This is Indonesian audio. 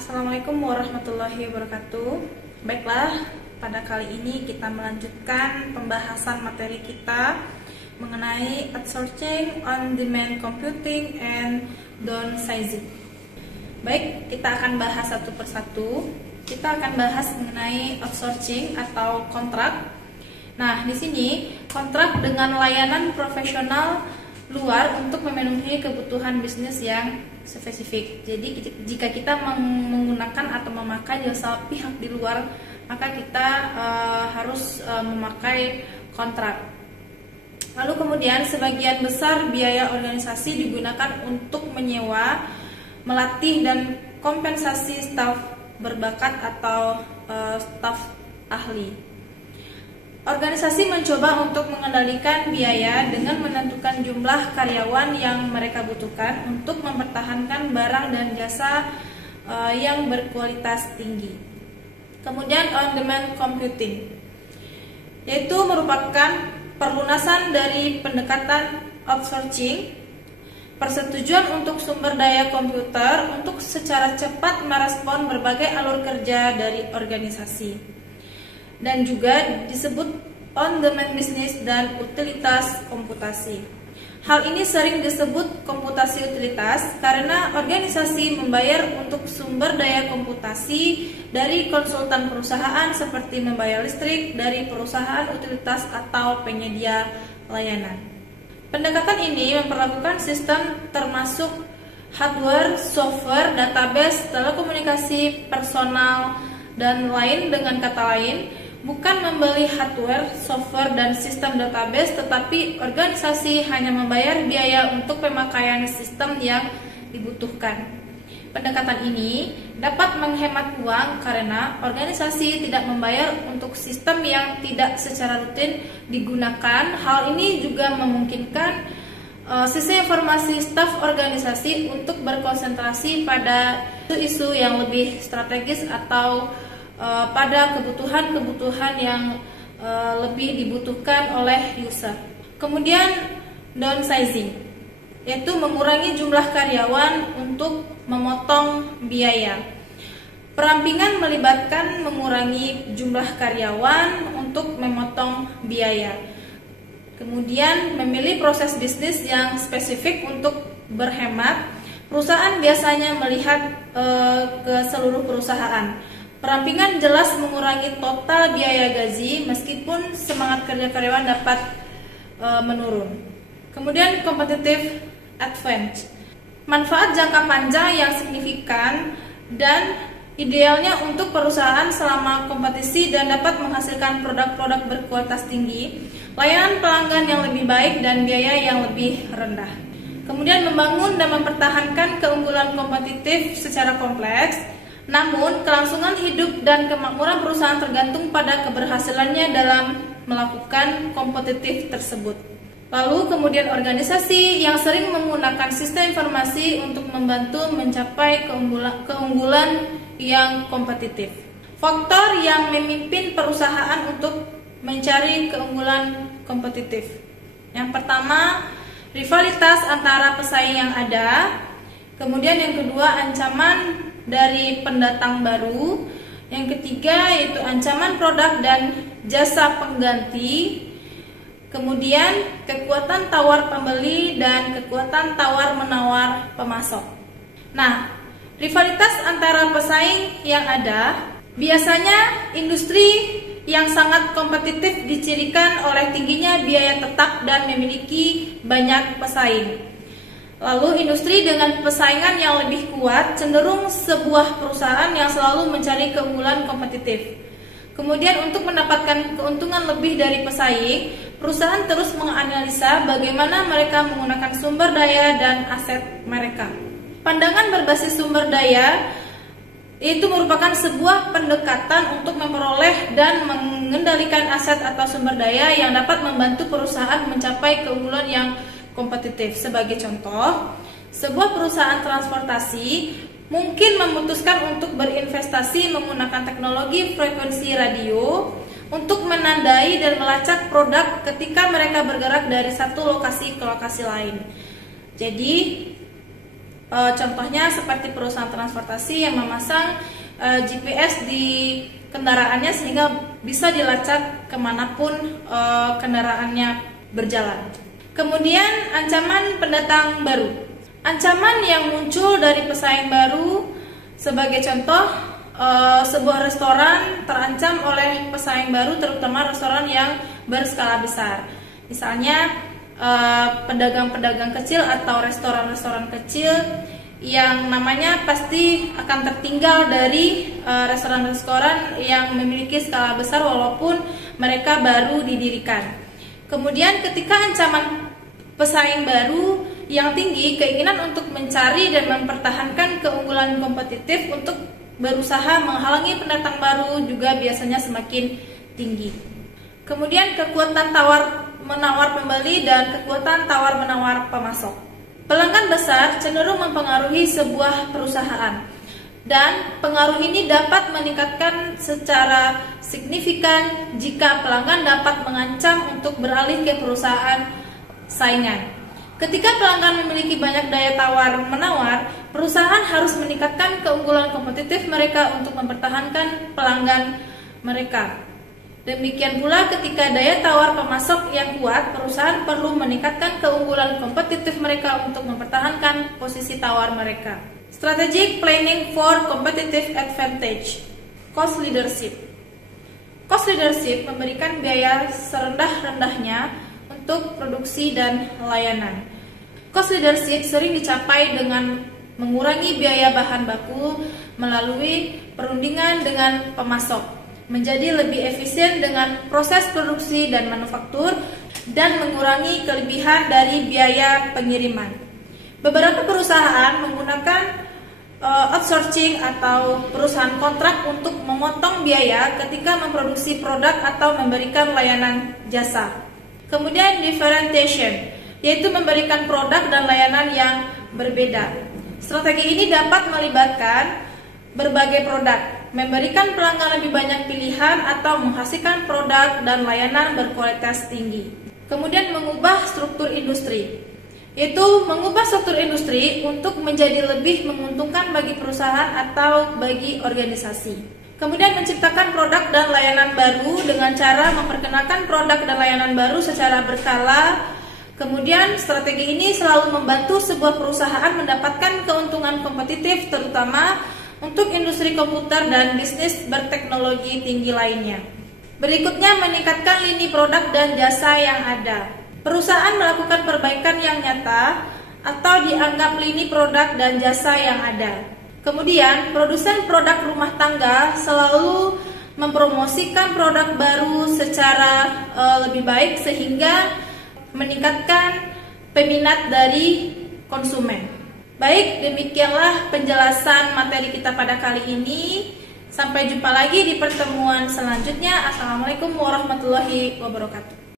Assalamualaikum warahmatullahi wabarakatuh. Baiklah, pada kali ini kita melanjutkan pembahasan materi kita mengenai outsourcing, on-demand computing, and downsizing. Baik, kita akan bahas satu persatu. Kita akan bahas mengenai outsourcing atau kontrak. Nah, di sini kontrak dengan layanan profesional luar untuk memenuhi kebutuhan bisnis yang spesifik. Jadi jika kita menggunakan atau memakai jasa pihak di luar, maka kita harus memakai kontrak. Lalu kemudian sebagian besar biaya organisasi digunakan untuk menyewa, melatih dan kompensasi staf berbakat atau staf ahli. Organisasi mencoba untuk mengendalikan biaya dengan menentukan jumlah karyawan yang mereka butuhkan untuk mempertahankan barang dan jasa yang berkualitas tinggi. Kemudian on-demand computing, yaitu merupakan perlunasan dari pendekatan outsourcing, persetujuan untuk sumber daya komputer untuk secara cepat merespon berbagai alur kerja dari organisasi. Dan juga disebut on-demand business dan utilitas komputasi. Hal ini sering disebut komputasi utilitas karena organisasi membayar untuk sumber daya komputasi dari konsultan perusahaan seperti membayar listrik dari perusahaan utilitas atau penyedia layanan. Pendekatan ini memperlakukan sistem termasuk hardware, software, database, telekomunikasi, personal, dan lain. Dengan kata lain, bukan membeli hardware, software, dan sistem database, tetapi organisasi hanya membayar biaya untuk pemakaian sistem yang dibutuhkan. Pendekatan ini dapat menghemat uang karena organisasi tidak membayar untuk sistem yang tidak secara rutin digunakan. Hal ini juga memungkinkan sisi informasi staf organisasi untuk berkonsentrasi pada isu-isu yang lebih strategis atau pada kebutuhan-kebutuhan yang lebih dibutuhkan oleh user. Kemudian downsizing, yaitu mengurangi jumlah karyawan untuk memotong biaya. Perampingan melibatkan mengurangi jumlah karyawan untuk memotong biaya. Kemudian memilih proses bisnis yang spesifik untuk berhemat. Perusahaan biasanya melihat ke seluruh perusahaan. Perampingan jelas mengurangi total biaya gaji meskipun semangat kerja karyawan dapat menurun. Kemudian competitive advantage, manfaat jangka panjang yang signifikan dan idealnya untuk perusahaan selama kompetisi dan dapat menghasilkan produk-produk berkualitas tinggi, layanan pelanggan yang lebih baik dan biaya yang lebih rendah. Kemudian membangun dan mempertahankan keunggulan kompetitif secara kompleks. Namun, kelangsungan hidup dan kemakmuran perusahaan tergantung pada keberhasilannya dalam melakukan kompetitif tersebut. Lalu kemudian organisasi yang sering menggunakan sistem informasi untuk membantu mencapai keunggulan yang kompetitif. Faktor yang memimpin perusahaan untuk mencari keunggulan kompetitif. Yang pertama, rivalitas antara pesaing yang ada. Kemudian yang kedua, ancaman dari pendatang baru. Yang ketiga yaitu ancaman produk dan jasa pengganti. Kemudian kekuatan tawar pembeli dan kekuatan tawar menawar pemasok. Nah, rivalitas antara pesaing yang ada, biasanya industri yang sangat kompetitif dicirikan oleh tingginya biaya tetap dan memiliki banyak pesaing. Lalu industri dengan persaingan yang lebih kuat cenderung sebuah perusahaan yang selalu mencari keunggulan kompetitif. Kemudian untuk mendapatkan keuntungan lebih dari pesaing, perusahaan terus menganalisa bagaimana mereka menggunakan sumber daya dan aset mereka. Pandangan berbasis sumber daya itu merupakan sebuah pendekatan untuk memperoleh dan mengendalikan aset atau sumber daya yang dapat membantu perusahaan mencapai keunggulan yang kompetitif. Sebagai contoh, sebuah perusahaan transportasi mungkin memutuskan untuk berinvestasi menggunakan teknologi frekuensi radio untuk menandai dan melacak produk ketika mereka bergerak dari satu lokasi ke lokasi lain. Jadi Contohnya seperti perusahaan transportasi yang memasang GPS di kendaraannya sehingga bisa dilacak kemanapun kendaraannya berjalan. Kemudian ancaman pendatang baru. Ancaman yang muncul dari pesaing baru, sebagai contoh, sebuah restoran terancam oleh pesaing baru, terutama restoran yang berskala besar. Misalnya pedagang-pedagang kecil atau restoran-restoran kecil yang namanya pasti akan tertinggal dari restoran-restoran yang memiliki skala besar walaupun mereka baru didirikan. Kemudian ketika ancaman pesaing baru yang tinggi, keinginan untuk mencari dan mempertahankan keunggulan kompetitif untuk berusaha menghalangi pendatang baru juga biasanya semakin tinggi. Kemudian kekuatan tawar-menawar pembeli dan kekuatan tawar-menawar pemasok. Pelanggan besar cenderung mempengaruhi sebuah perusahaan, dan pengaruh ini dapat meningkatkan secara signifikan jika pelanggan dapat mengancam untuk beralih ke perusahaan saingan. Ketika pelanggan memiliki banyak daya tawar-menawar, perusahaan harus meningkatkan keunggulan kompetitif mereka untuk mempertahankan pelanggan mereka. Demikian pula ketika daya tawar pemasok yang kuat, perusahaan perlu meningkatkan keunggulan kompetitif mereka untuk mempertahankan posisi tawar mereka. Strategic planning for competitive advantage. Cost leadership. Cost leadership memberikan biaya serendah-rendahnya untuk produksi dan layanan. Cost leadership sering dicapai dengan mengurangi biaya bahan baku melalui perundingan dengan pemasok, menjadi lebih efisien dengan proses produksi dan manufaktur, dan mengurangi kelebihan dari biaya pengiriman. Beberapa perusahaan menggunakan outsourcing atau perusahaan kontrak untuk memotong biaya ketika memproduksi produk atau memberikan layanan jasa. Kemudian differentiation, yaitu memberikan produk dan layanan yang berbeda. Strategi ini dapat melibatkan berbagai produk, memberikan pelanggan lebih banyak pilihan atau menghasilkan produk dan layanan berkualitas tinggi. Kemudian mengubah struktur industri, yaitu mengubah struktur industri untuk menjadi lebih menguntungkan bagi perusahaan atau bagi organisasi. Kemudian menciptakan produk dan layanan baru dengan cara memperkenalkan produk dan layanan baru secara berkala. Kemudian strategi ini selalu membantu sebuah perusahaan mendapatkan keuntungan kompetitif, terutama untuk industri komputer dan bisnis berteknologi tinggi lainnya. Berikutnya, meningkatkan lini produk dan jasa yang ada. Perusahaan melakukan perbaikan yang nyata atau dianggap lini produk dan jasa yang ada. Kemudian, produsen produk rumah tangga selalu mempromosikan produk baru secara lebih baik sehingga meningkatkan peminat dari konsumen. Baik, demikianlah penjelasan materi kita pada kali ini. Sampai jumpa lagi di pertemuan selanjutnya. Assalamualaikum warahmatullahi wabarakatuh.